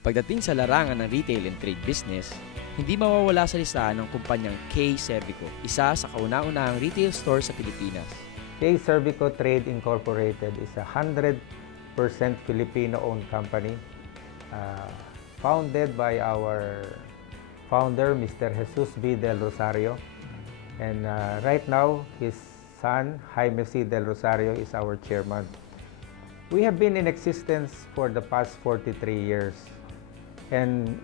Pagdating sa larangan ng retail and trade business, hindi mawawala sa listahan ng kumpanyang K-Servico, isa sa kauna-unahang retail store sa Pilipinas. K-Servico Trade Incorporated is a 100% Filipino-owned company, founded by our founder, Mr. Jesus B. Del Rosario. And right now, his son, Jaime C. Del Rosario, is our chairman. We have been in existence for the past 43 years. And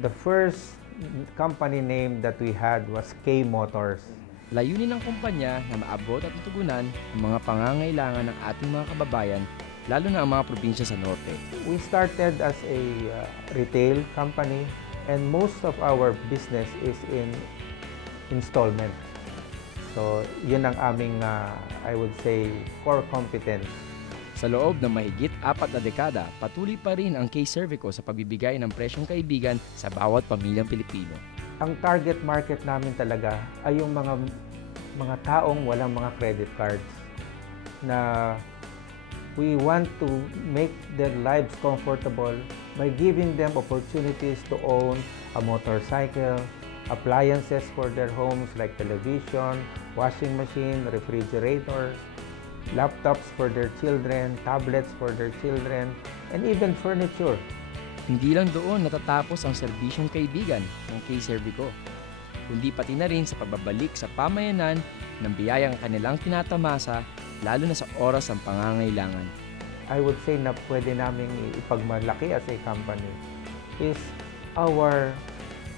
the first company name that we had was K Motors. Layunin ng kumpanya na maabot at matugunan ang mga pangangailangan ng ating mga kababayan, lalo na ang mga probinsya sa norte. We started as a retail company, and most of our business is in installment. So, yun ang aming, I would say, core competence. Sa loob ng mahigit 4 na dekada, patuloy pa rin ang K-Servico sa pagbibigay ng presyong kaibigan sa bawat pamilyang Pilipino. Ang target market namin talaga ay yung mga taong walang mga credit cards, na we want to make their lives comfortable by giving them opportunities to own a motorcycle, appliances for their homes like television, washing machine, refrigerators, laptops for their children, tablets for their children, and even furniture. Hindi lang doon natatapos ang serbisyong kaibigan ng K-Servico, kundi pati na rin sa pagbabalik sa pamayanan ng biyayang kanilang tinatamasa, lalo na sa oras ng pangangailangan. I would say na pwede namin ipagmalaki as a company is our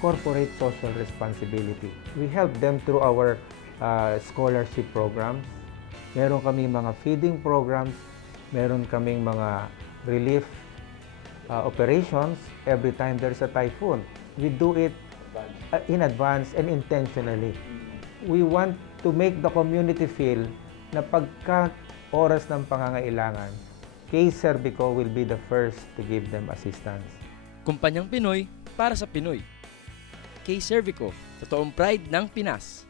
corporate social responsibility. We help them through our scholarship programs. Meron kaming mga feeding programs, meron kaming mga relief operations every time there's a typhoon. We do it in advance and intentionally. We want to make the community feel na pagka oras ng pangangailangan, K-Servico will be the first to give them assistance. Kumpanyang Pinoy para sa Pinoy. K-Servico, totoong pride ng Pinas.